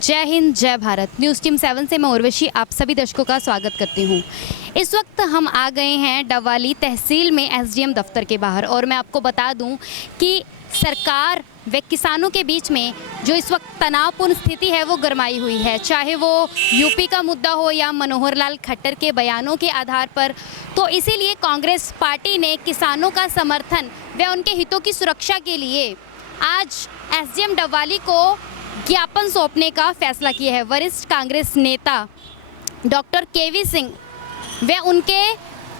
जय हिंद, जय Bharat. News team 7 से मैं उर्वशी आप सभी दर्शकों का स्वागत करती हूँ। इस वक्त हम आ गए हैं डबवाली तहसील में एसडीएम दफ्तर के बाहर और मैं आपको बता दूं कि सरकार व किसानों के बीच में जो इस वक्त तनावपूर्ण स्थिति है वो गरमाई हुई है, चाहे वो यूपी का मुद्दा हो या मनोहर लाल खट्टर के बयानों के आधार पर। तो इसीलिए कांग्रेस पार्टी ने किसानों का समर्थन व उनके हितों की सुरक्षा के लिए आज एसडीएम डबवाली को ज्ञापन सौंपने का फैसला किया है। वरिष्ठ कांग्रेस नेता डॉक्टर केवी सिंह व उनके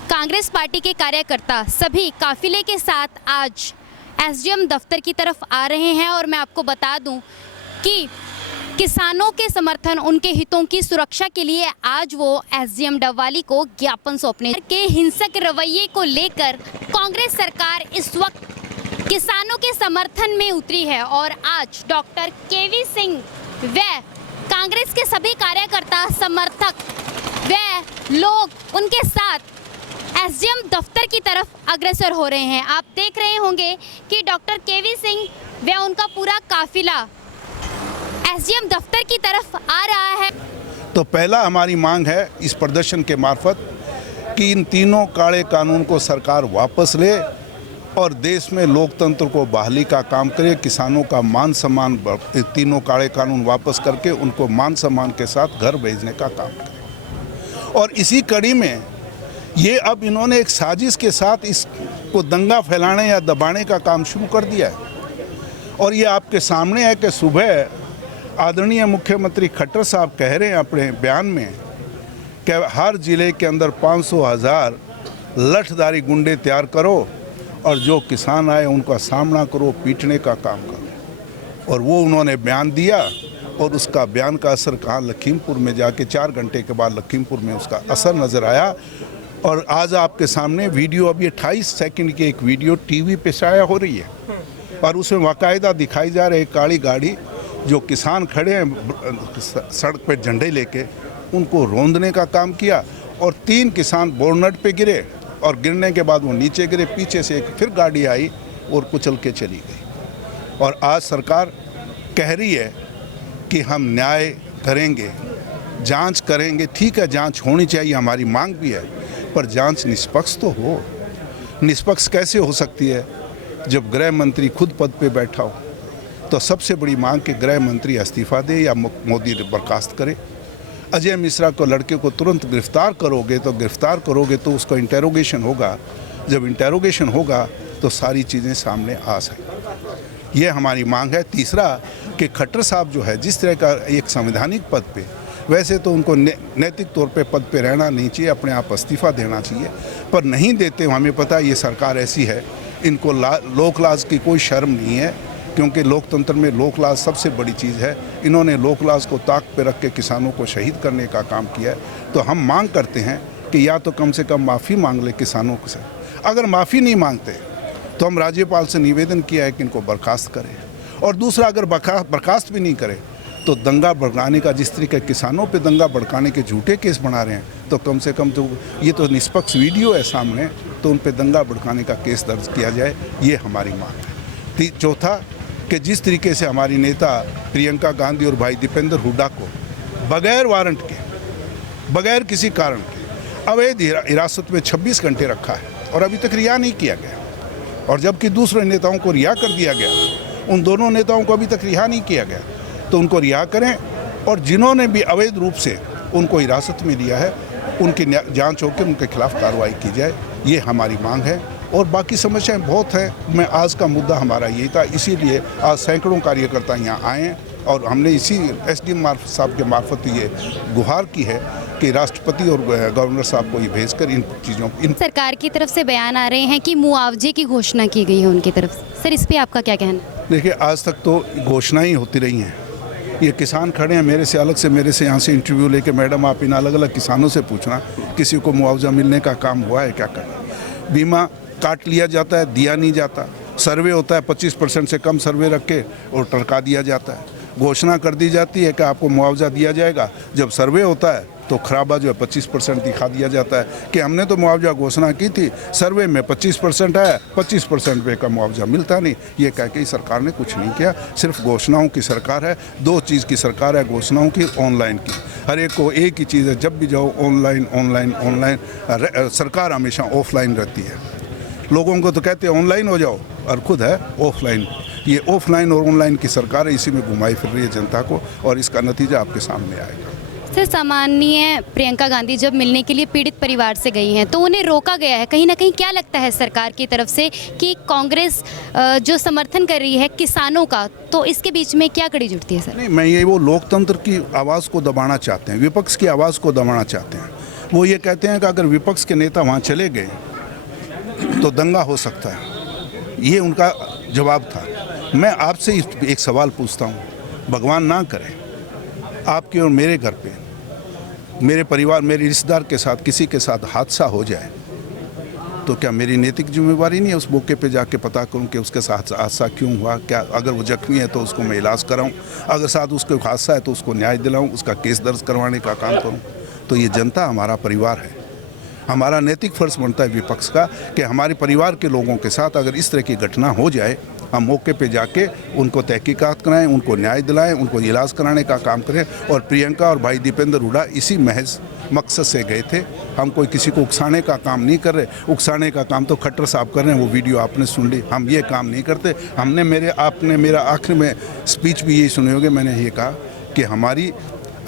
कांग्रेस पार्टी के कार्यकर्ता सभी काफिले के साथ आज एसडीएम दफ्तर की तरफ आ रहे हैं और मैं आपको बता दूं कि किसानों के समर्थन, उनके हितों की सुरक्षा के लिए आज वो एसडीएम डबवाली को ज्ञापन सौंपने के हिंसक रवैये को लेकर कांग्रेस सरकार इस वक्त किसानों के समर्थन में उतरी है और आज डॉक्टर केवी सिंह व कांग्रेस के सभी कार्यकर्ता, समर्थक व लोग उनके साथ एसडीएम दफ्तर की तरफ अग्रसर हो रहे हैं। आप देख रहे होंगे कि डॉक्टर केवी सिंह व उनका पूरा काफिला एसडीएम दफ्तर की तरफ आ रहा है। तो पहला हमारी मांग है इस प्रदर्शन के मार्फत कि इन तीनों काले कानून को सरकार वापस ले और देश में लोकतंत्र को बहाली का काम करे, किसानों का मान सम्मान, तीनों काले कानून वापस करके उनको मान सम्मान के साथ घर भेजने का काम करे। और इसी कड़ी में ये अब इन्होंने एक साजिश के साथ इसको दंगा फैलाने या दबाने का काम शुरू कर दिया है। और ये आपके सामने है कि सुबह आदरणीय मुख्यमंत्री खट्टर साहब कह रहे हैं अपने बयान में कि हर जिले के अंदर 500,000 लठधारी गुंडे तैयार करो और जो किसान आए उनका सामना करो, पीटने का काम करो। और वो उन्होंने बयान दिया और उसका बयान का असर कहाँ, लखीमपुर में जाके 4 घंटे के बाद लखीमपुर में उसका असर नज़र आया। और आज आपके सामने वीडियो, अभी 28 सेकंड की एक वीडियो टीवी पे शाया हो रही है और उसमें बाकायदा दिखाई जा रही काली गाड़ी, जो किसान खड़े हैं सड़क पे झंडे लेके, उनको रौंदने का काम किया और 3 किसान बोरनट पे गिरे और गिरने के बाद वो नीचे गिरे। पीछे से एक फिर गाड़ी आई और कुचल के चली गई। और आज सरकार कह रही है कि हम न्याय करेंगे, जांच करेंगे। ठीक है, जांच होनी चाहिए, हमारी मांग भी है, पर जांच निष्पक्ष तो हो। निष्पक्ष कैसे हो सकती है जब गृह मंत्री खुद पद पे बैठा हो? तो सबसे बड़ी मांग कि गृह मंत्री इस्तीफा दे या मोदी बर्खास्त करे। अजय मिश्रा को, लड़के को तुरंत गिरफ्तार करोगे तो उसका इंटेरोगेशन होगा। जब इंटेरोगेशन होगा तो सारी चीज़ें सामने आ सकें। ये हमारी मांग है। तीसरा कि खट्टर साहब जो है, जिस तरह का एक संवैधानिक पद पे, वैसे तो उनको नैतिक तौर पे पद पे रहना नहीं चाहिए, अपने आप इस्तीफा देना चाहिए, पर नहीं देते। हमें पता है ये सरकार ऐसी है, इनको लोक लाज की कोई शर्म नहीं है, क्योंकि लोकतंत्र में लोक लाज सबसे बड़ी चीज़ है। इन्होंने लोक लाज को ताक पे रख के किसानों को शहीद करने का काम किया है। तो हम मांग करते हैं कि या तो कम से कम माफ़ी मांग ले किसानों से। अगर माफ़ी नहीं मांगते तो हम राज्यपाल से निवेदन किया है कि इनको बर्खास्त करें। और दूसरा, अगर बर्खास्त भी नहीं करे तो दंगा भड़काने का, जिस तरीके किसानों पे दंगा भड़काने के झूठे केस बना रहे हैं, तो कम से कम तो ये तो निष्पक्ष वीडियो है सामने, तो उन पे दंगा भड़काने का केस दर्ज किया जाए। ये हमारी मांग है। चौथा कि जिस तरीके से हमारी नेता प्रियंका गांधी और भाई दीपेंद्र हुड्डा को बगैर वारंट के, बगैर किसी कारण के अवैध हिरासत में 26 घंटे रखा है और अभी तक रिहा नहीं किया गया। और जबकि दूसरे नेताओं को रिहा कर दिया गया, उन दोनों नेताओं को अभी तक रिहा नहीं किया गया। तो उनको रिहा करें और जिन्होंने भी अवैध रूप से उनको हिरासत में लिया है, उनकी जाँच होकर उनके खिलाफ कार्रवाई की जाए। ये हमारी मांग है। और बाकी समस्याएं बहुत हैं। मैं आज का मुद्दा हमारा यही था, इसीलिए आज सैकड़ों कार्यकर्ता यहाँ आए हैं और हमने इसी एसडीएम साहब के मार्फत ये गुहार की है कि राष्ट्रपति और गवर्नर साहब को ये भेजकर इन चीज़ों सरकार की तरफ से बयान आ रहे हैं कि मुआवजे की घोषणा की गई है उनकी तरफ से। सर, इस पर आपका क्या कहना है? देखिए, आज तक तो घोषणा ही होती रही हैं। ये किसान खड़े हैं मेरे से यहाँ से इंटरव्यू लेके, मैडम आप इन अलग अलग किसानों से पूछना किसी को मुआवजा मिलने का काम हुआ है क्या? करना बीमा काट लिया जाता है, दिया नहीं जाता। सर्वे होता है, 25% से कम सर्वे रख के और टरका दिया जाता है। घोषणा कर दी जाती है कि आपको मुआवजा दिया जाएगा, जब सर्वे होता है तो खराबा जो है 25% दिखा दिया जाता है कि हमने तो मुआवजा घोषणा की थी, सर्वे में 25% आया, 25% पे का मुआवजा मिलता नहीं। ये कह के सरकार ने कुछ नहीं किया, सिर्फ घोषणाओं की सरकार है। दो चीज़ की सरकार है, घोषणाओं की, ऑनलाइन की। हर एक को एक ही चीज़ है, जब भी जाओ ऑनलाइन ऑनलाइन ऑनलाइन। सरकार हमेशा ऑफलाइन रहती है। लोगों को तो कहते हैं ऑनलाइन हो जाओ और खुद है ऑफलाइन। ये ऑफलाइन और ऑनलाइन की सरकार है, इसी में घुमाई फिर रही है जनता को और इसका नतीजा आपके सामने आएगा। सर, सामान्य प्रियंका गांधी जब मिलने के लिए पीड़ित परिवार से गई हैं तो उन्हें रोका गया है, कहीं ना कहीं क्या लगता है सरकार की तरफ से कि कांग्रेस जो समर्थन कर रही है किसानों का, तो इसके बीच में क्या कड़ी जुड़ती है सर? नहीं, मैं ये वो लोकतंत्र की आवाज़ को दबाना चाहते हैं, विपक्ष की आवाज़ को दबाना चाहते हैं। वो ये कहते हैं कि अगर विपक्ष के नेता वहाँ चले गए तो दंगा हो सकता है। ये उनका जवाब था। मैं आपसे एक सवाल पूछता हूँ, भगवान ना करे आपके और मेरे घर पे, मेरे परिवार, मेरे रिश्तेदार के साथ किसी के साथ हादसा हो जाए तो क्या मेरी नैतिक जिम्मेवारी नहीं है उस मौके पे जाके पता करूं कि उसके साथ हादसा क्यों हुआ? क्या अगर वो जख्मी है तो उसको मैं इलाज कराऊं, अगर साथ उसको हादसा है तो उसको न्याय दिलाऊं, उसका केस दर्ज करवाने का काम करूं? तो ये जनता हमारा परिवार है। हमारा नैतिक फर्ज बनता है विपक्ष का कि हमारे परिवार के लोगों के साथ अगर इस तरह की घटना हो जाए, हम मौके पे जाके उनको तहकीकात कराएं, उनको न्याय दिलाएं, उनको इलाज कराने का काम करें। और प्रियंका और भाई दीपेंद्र हुड्डा इसी महज मकसद से गए थे। हम कोई किसी को उकसाने का काम नहीं कर रहे। उकसाने का काम तो खट्टर साहब कर रहे हैं, वो वीडियो आपने सुन ली। हम ये काम नहीं करते। आपने मेरा आखिर में स्पीच भी यही सुने होगे, मैंने ये कहा कि हमारी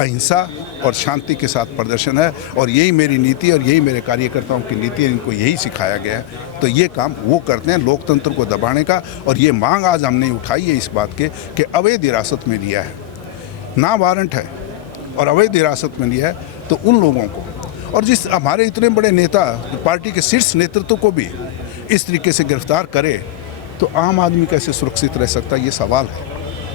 अहिंसा और शांति के साथ प्रदर्शन है और यही मेरी नीति और यही मेरे कार्यकर्ताओं की नीति है, इनको यही सिखाया गया है। तो ये काम वो करते हैं लोकतंत्र को दबाने का। और ये मांग आज हमने उठाई है इस बात के कि अवैध हिरासत में लिया है, ना वारंट है और अवैध हिरासत में लिया है, तो उन लोगों को और जिस हमारे इतने बड़े नेता, पार्टी के शीर्ष नेतृत्व को भी इस तरीके से गिरफ्तार करे तो आम आदमी कैसे सुरक्षित रह सकता है? ये सवाल है,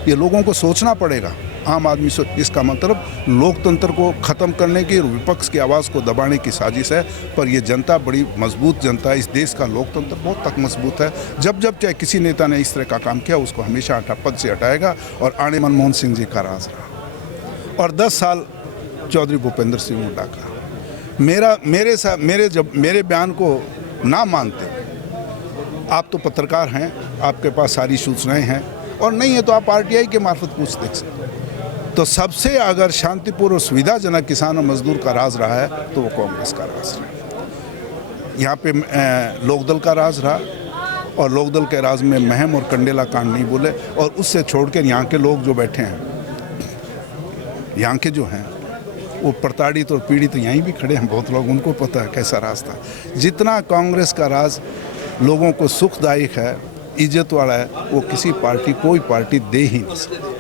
ये लोगों को सोचना पड़ेगा। आम आदमी से इसका मतलब लोकतंत्र को ख़त्म करने की और विपक्ष की आवाज़ को दबाने की साजिश है। पर ये जनता बड़ी मजबूत जनता है, इस देश का लोकतंत्र बहुत तक मजबूत है। जब जब चाहे किसी नेता ने इस तरह का काम किया उसको हमेशा पद से हटाएगा। और आने मनमोहन सिंह जी का राज रहा और 10 साल चौधरी भूपेंद्र सिंह हुड्डा का। मेरे बयान को ना मानते, आप तो पत्रकार हैं, आपके पास सारी सूचनाएँ हैं, और नहीं है तो आप RTI के मार्फत पूछ देख सकते। तो सबसे अगर शांतिपूर्ण और सुविधाजनक किसान और मजदूर का राज रहा है तो वो कांग्रेस का राज रहा। यहाँ पे लोकदल का राज रहा और लोकदल के राज में महम और कंडेला कांड नहीं बोले। और उससे छोड़कर यहाँ के लोग जो बैठे हैं, यहाँ के जो हैं वो प्रताड़ित और पीड़ित यहीं भी खड़े हैं बहुत लोग, उनको पता है कैसा राज था। जितना कांग्रेस का राज लोगों को सुखदायक है, इज्जत वाला है, वो किसी पार्टी, कोई पार्टी दे ही नहीं सकती।